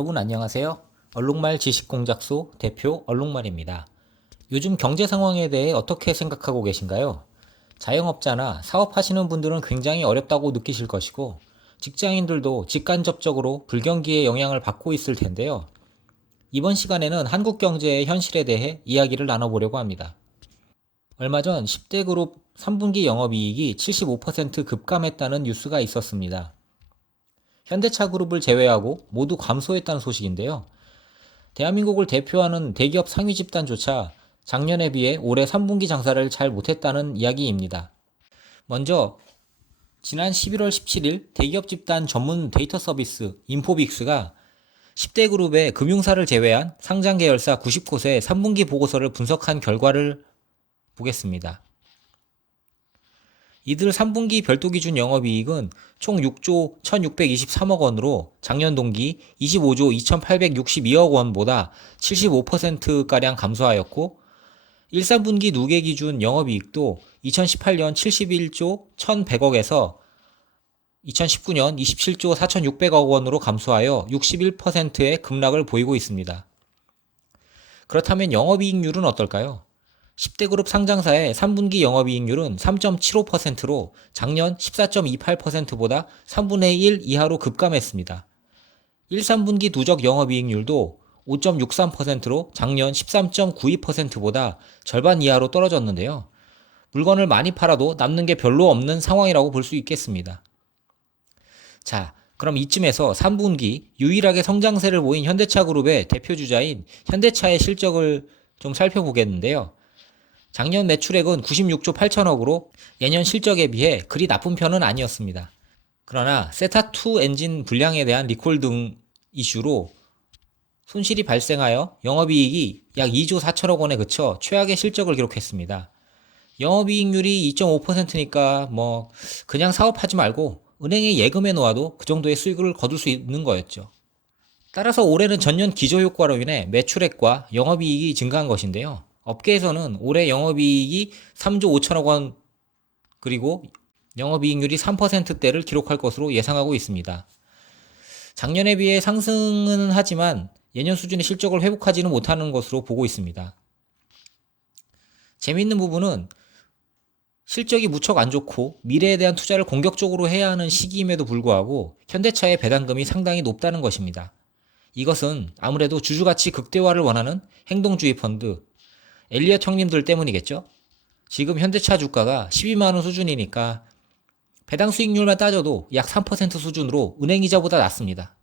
여러분 안녕하세요. 얼룩말 지식공작소 대표 얼룩말입니다. 요즘 경제 상황에 대해 어떻게 생각하고 계신가요? 자영업자나 사업하시는 분들은 굉장히 어렵다고 느끼실 것이고 직장인들도 직간접적으로 불경기의 영향을 받고 있을 텐데요. 이번 시간에는 한국 경제의 현실에 대해 이야기를 나눠보려고 합니다. 얼마 전 10대 그룹 3분기 영업이익이 75% 급감했다는 뉴스가 있었습니다. 현대차 그룹을 제외하고 모두 감소했다는 소식인데요. 대한민국을 대표하는 대기업 상위 집단조차 작년에 비해 올해 3분기 장사를 잘 못했다는 이야기입니다. 먼저 지난 11월 17일 대기업 집단 전문 데이터 서비스 인포빅스가 10대 그룹의 금융사를 제외한 상장 계열사 90곳의 3분기 보고서를 분석한 결과를 보겠습니다. 이들 3분기 별도 기준 영업이익은 총 6조 1623억 원으로 작년 동기 25조 2862억 원보다 75%가량 감소하였고 1, 3분기 누계 기준 영업이익도 2018년 71조 1100억에서 2019년 27조 4600억 원으로 감소하여 61%의 급락을 보이고 있습니다. 그렇다면 영업이익률은 어떨까요? 10대 그룹 상장사의 3분기 영업이익률은 3.75%로 작년 14.28%보다 3분의 1 이하로 급감했습니다. 1, 3분기 누적 영업이익률도 5.63%로 작년 13.92%보다 절반 이하로 떨어졌는데요. 물건을 많이 팔아도 남는 게 별로 없는 상황이라고 볼 수 있겠습니다. 자, 그럼 이쯤에서 3분기 유일하게 성장세를 보인 현대차 그룹의 대표주자인 현대차의 실적을 좀 살펴보겠는데요. 작년 매출액은 96조 8천억으로 예년 실적에 비해 그리 나쁜 편은 아니었습니다. 그러나 세타2 엔진 불량에 대한 리콜 등 이슈로 손실이 발생하여 영업이익이 약 2조 4천억 원에 그쳐 최악의 실적을 기록했습니다. 영업이익률이 2.5%니까 그냥 사업하지 말고 은행에 예금해 놓아도 그 정도의 수익을 거둘 수 있는 거였죠. 따라서 올해는 전년 기저효과로 인해 매출액과 영업이익이 증가한 것인데요. 업계에서는 올해 영업이익이 3조 5천억 원 그리고 영업이익률이 3%대를 기록할 것으로 예상하고 있습니다. 작년에 비해 상승은 하지만 예년 수준의 실적을 회복하지는 못하는 것으로 보고 있습니다. 재미있는 부분은 실적이 무척 안 좋고 미래에 대한 투자를 공격적으로 해야 하는 시기임에도 불구하고 현대차의 배당금이 상당히 높다는 것입니다. 이것은 아무래도 주주가치 극대화를 원하는 행동주의 펀드, 엘리엇 형님들 때문이겠죠? 지금 현대차 주가가 12만원 수준이니까 배당 수익률만 따져도 약 3% 수준으로 은행이자보다 낮습니다.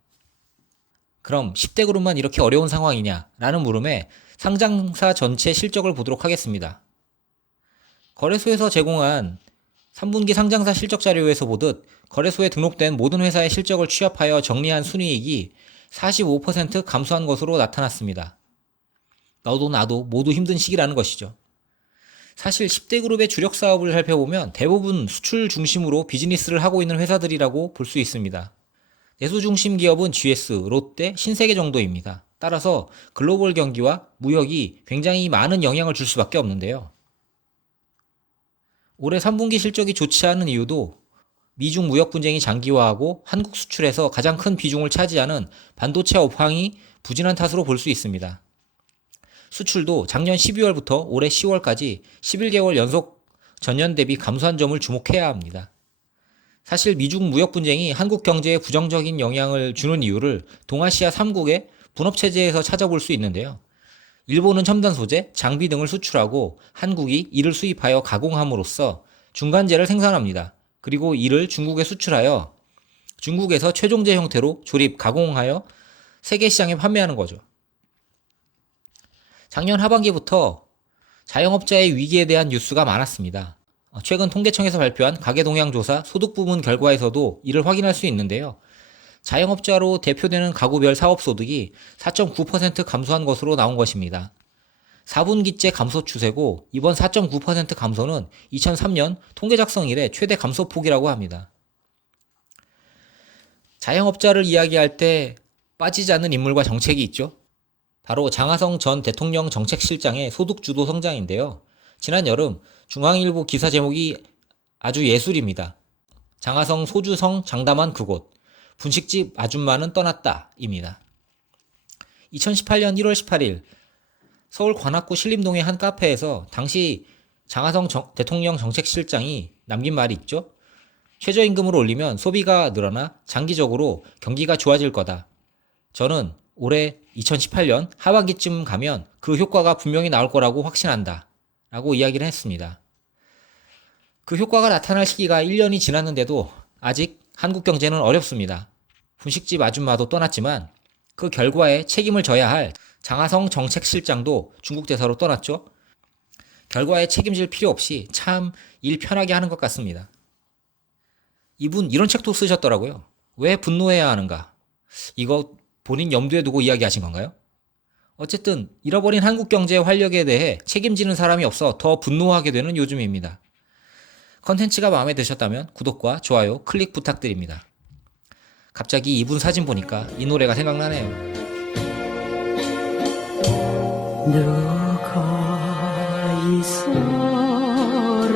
그럼 10대 그룹만 이렇게 어려운 상황이냐? 라는 물음에 상장사 전체 실적을 보도록 하겠습니다. 거래소에서 제공한 3분기 상장사 실적 자료에서 보듯 거래소에 등록된 모든 회사의 실적을 취합하여 정리한 순이익이 45% 감소한 것으로 나타났습니다. 너도 나도 모두 힘든 시기라는 것이죠. 사실 10대 그룹의 주력 사업을 살펴보면 대부분 수출 중심으로 비즈니스를 하고 있는 회사들이라고 볼 수 있습니다. 내수 중심 기업은 GS, 롯데, 신세계 정도입니다. 따라서 글로벌 경기와 무역이 굉장히 많은 영향을 줄 수밖에 없는데요. 올해 3분기 실적이 좋지 않은 이유도 미중 무역 분쟁이 장기화하고 한국 수출에서 가장 큰 비중을 차지하는 반도체 업황이 부진한 탓으로 볼 수 있습니다. 수출도 작년 12월부터 올해 10월까지 11개월 연속 전년 대비 감소한 점을 주목해야 합니다. 사실 미중 무역 분쟁이 한국 경제에 부정적인 영향을 주는 이유를 동아시아 3국의 분업체제에서 찾아볼 수 있는데요. 일본은 첨단 소재, 장비 등을 수출하고 한국이 이를 수입하여 가공함으로써 중간재를 생산합니다. 그리고 이를 중국에 수출하여 중국에서 최종재 형태로 조립, 가공하여 세계 시장에 판매하는 거죠. 작년 하반기부터 자영업자의 위기에 대한 뉴스가 많았습니다. 최근 통계청에서 발표한 가계동향조사 소득 부문 결과에서도 이를 확인할 수 있는데요. 자영업자로 대표되는 가구별 사업소득이 4.9% 감소한 것으로 나온 것입니다. 4분기째 감소 추세고 이번 4.9% 감소는 2003년 통계 작성 이래 최대 감소폭이라고 합니다. 자영업자를 이야기할 때 빠지지 않는 인물과 정책이 있죠. 바로 장하성 전 대통령 정책실장의 소득주도 성장인데요. 지난 여름 중앙일보 기사 제목이 아주 예술입니다. 장하성 소주성 장담한 그곳, 분식집 아줌마는 떠났다 입니다. 2018년 1월 18일 서울 관악구 신림동의 한 카페에서 당시 장하성 대통령 정책실장이 남긴 말이 있죠. 최저임금을 올리면 소비가 늘어나 장기적으로 경기가 좋아질 거다. 저는 올해 2018년 하반기쯤 가면 그 효과가 분명히 나올 거라고 확신한다. 라고 이야기를 했습니다. 그 효과가 나타날 시기가 1년이 지났는데도 아직 한국 경제는 어렵습니다. 분식집 아줌마도 떠났지만 그 결과에 책임을 져야 할 장하성 정책실장도 중국 대사로 떠났죠. 결과에 책임질 필요 없이 참 일 편하게 하는 것 같습니다. 이분 이런 책도 쓰셨더라고요. 왜 분노해야 하는가? 이거 본인 염두에 두고 이야기하신 건가요? 어쨌든 잃어버린 한국 경제의 활력에 대해 책임지는 사람이 없어 더 분노하게 되는 요즘입니다. 컨텐츠가 마음에 드셨다면 구독과 좋아요, 클릭 부탁드립니다. 갑자기 이분 사진 보니까 이 노래가 생각나네요. 너가 이 사람을